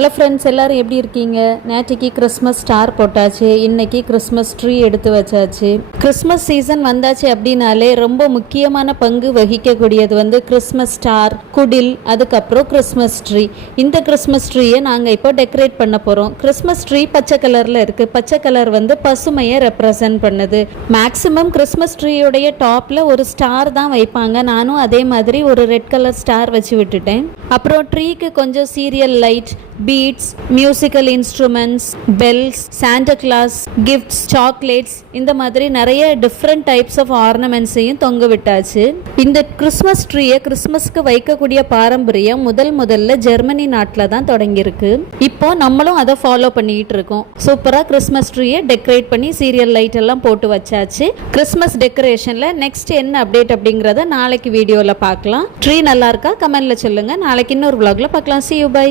Hello friends எல்லோரும் எப்படி இருக்கீங்க? நேற்றுக்கு கிறிஸ்மஸ் ஸ்டார் போட்டாச்சு இன்னைக்கு கிறிஸ்மஸ் ட்ரீ எடுத்து வச்சாச்சு. கிறிஸ்மஸ் சீசன் வந்தாச்சு அப்படின்னாலே ரொம்ப முக்கியமான பங்கு வகிக்கக்கூடியது வந்து கிறிஸ்மஸ் ஸ்டார் குடில் அதுக்கப்புறம் கிறிஸ்மஸ் ட்ரீ இந்த கிறிஸ்மஸ் ட்ரீயை நாங்கள் இப்போ டெக்கரேட் பண்ண போகிறோம் கிறிஸ்மஸ் ட்ரீ பச்சை கலரில் இருக்குது பச்சை கலர் வந்து பசுமையை ரெப்ரசன்ட் பண்ணுது. மேக்ஸிமம் கிறிஸ்மஸ் ட்ரீயோடைய டாப்பில் ஒரு ஸ்டார் தான் வைப்பாங்க. நானும் அதே மாதிரி ஒரு ரெட் கலர் ஸ்டார் வச்சு விட்டுட்டேன். அப்புறம் ட்ரீக்கு கொஞ்சம் serial light beads musical instruments bells Santa Claus gifts chocolates இந்த மாதிரி நிறைய டிஃப்ரெண்ட் டைப்ஸ் ஆஃப் ஆர்னமெண்ட்ஸையும் தொங்க விட்டாச்சு. இந்த கிறிஸ்மஸ் ட்ரீயை கிறிஸ்மஸ்க்கு வைக்கக்கூடிய பாரம்பரியம் முதல் முதல்ல ஜெர்மனி நாட்டில் தான் தொடங்கியிருக்கு. இப்போ நம்மளும் அதை ஃபாலோ பண்ணிக்கிட்டு இருக்கோம். சூப்பராக கிறிஸ்மஸ் ட்ரீயை டெக்கரேட் பண்ணி சீரியல் லைட் எல்லாம் போட்டு வச்சாச்சு. கிறிஸ்மஸ் டெக்கரேஷனில் நெக்ஸ்ட் என்ன அப்டேட் அப்படிங்கிறத நாளைக்கு வீடியோவில் பார்க்கலாம். ட்ரீ நல்லா இருக்கா? கமெண்ட்ல சொல்லுங்கள் நாளைக்கு இன்னொரு விளாகில் பார்க்கலாம். C you by